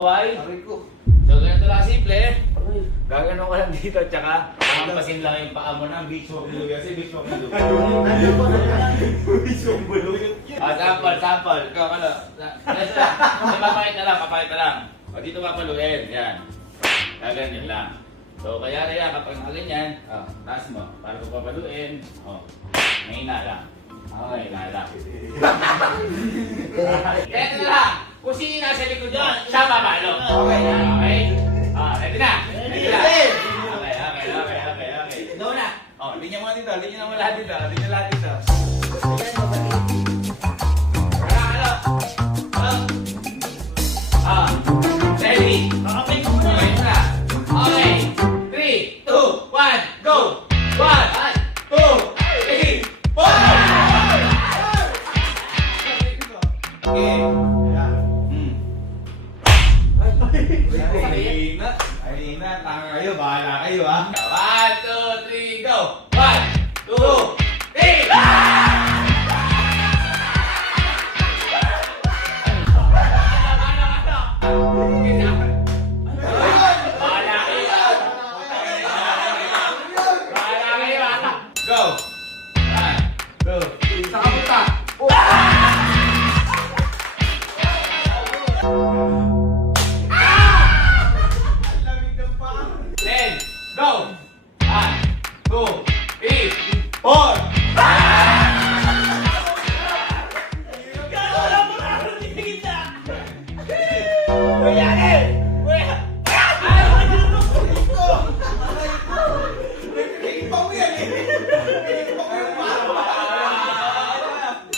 Why? Aray ko. So, ganito lang simple. Gagano ko lang dito, tsaka hampasin lang yung paa mo ng beach walk nilo. Kasi beach walk nilo. Beach walk nilo. Sample. Ikaw, ano? Ganito lang. Papakita lang. O, dito papaluin. Yan. Gaganyan lang. So, kaya rin kapag nakaganyan, taas mo. Para kung papaluin, mahina lang. Mahina lang. Ito na lang. Kung sino nasa likod mo, siya papalo. Okay? Ready na? Okay. Ikaw na. Linya mo dito. Linya mo lahat dito. Ready? Okay na. Okay. 3, 2, 1, go! 1, 2, 3, 4! Okay. Ayun na, tanga kayo, bahala kayo ha. 1, 2, 3, go! 1, 2, 3! Go! 1, 2, Saka punta. Lamig ng paa. 10, go! 1, 2, 3, 4!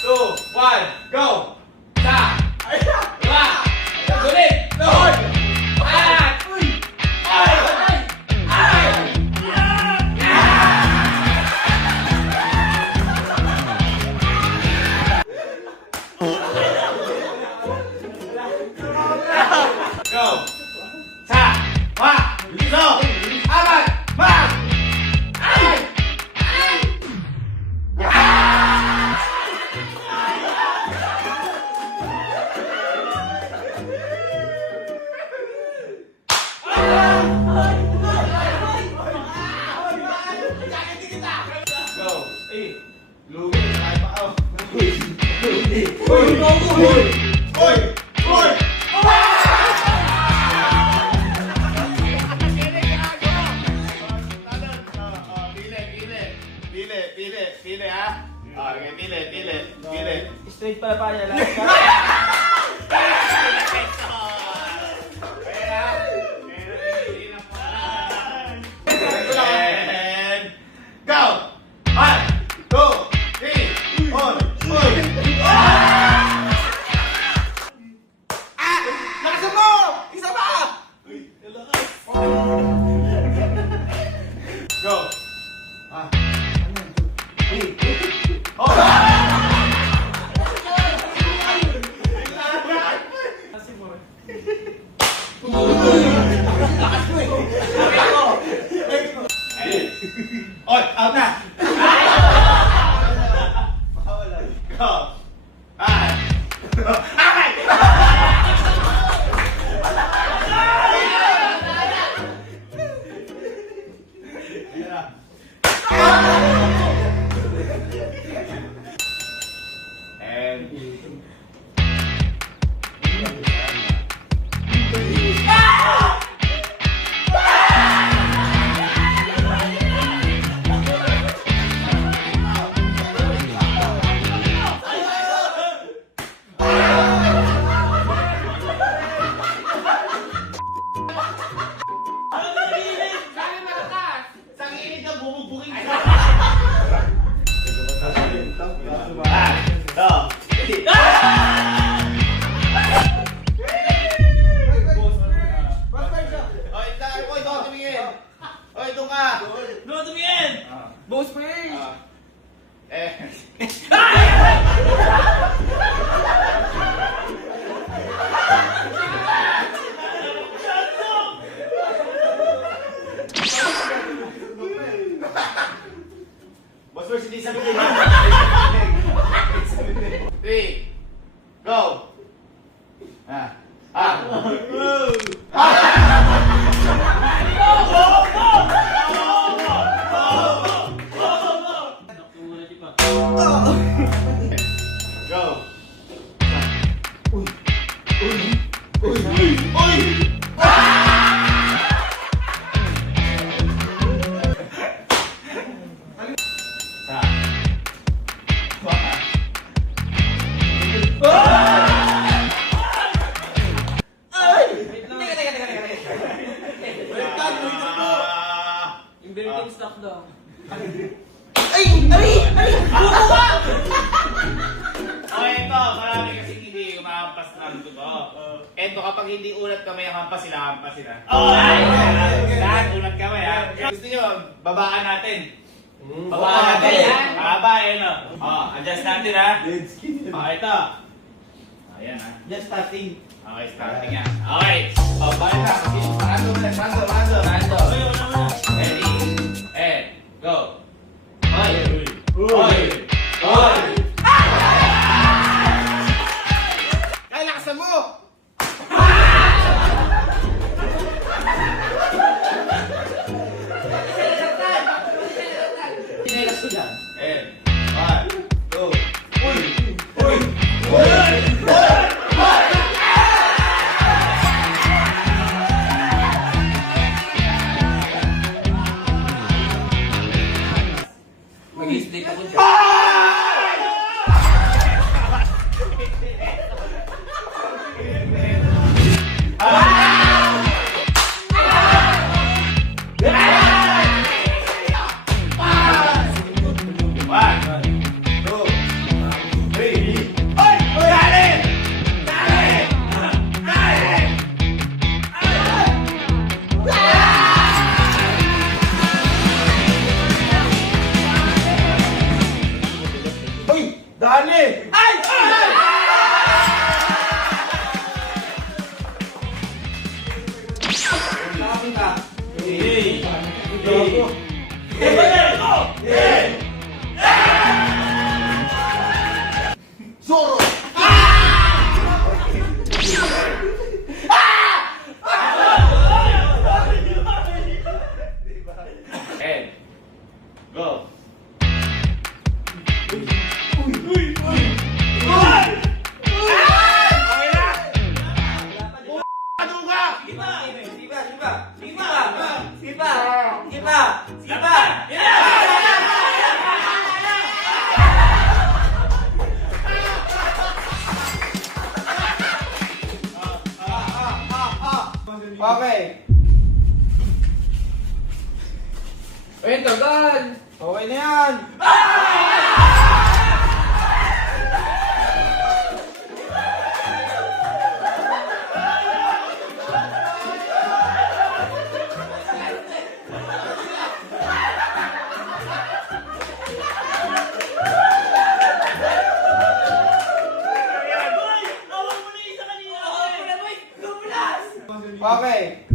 Two, one, go! Sa! Dua! Sulit! Lord! At! Go! Sa! Wa! Liso! Apat! Ma! Ay! Go! Lugi, tayo pa ako. Hoy! Pili ha? Pili. Straight pala pa niya lang. And go! 1, 2, 3, 4. Lakasan mo! Isa pa! Go! Oy, out na! Go! Go! Uy! Uy! Uy! Uy! Inverting stock daw. Okay, ito. Marami kasi hindi umahampas ng totoo. Ito, kapag hindi ulat kamay ang hampas sila, hampas sila. Lahat ulat kamay ha. Gusto nyo, babaan natin. Babaan natin. Haba eh, no? Adjust natin ha. Ito. Ayan ha. Just starting. Okay, starting yan. Okay. Bayan na. Rando. Ready? And, go. Hoy! Uy! Hoy! Ay, lakasan mo! Sinelas ko dyan. And, 1, 2, uy! Uy! Uy! Mag-i-sleep ako dyan. Uy! Dali! Ay! Nakapin ka. Hey! Gago. Zoro! And, go. Okay. Uy, tagal! Okay na yan. Okay.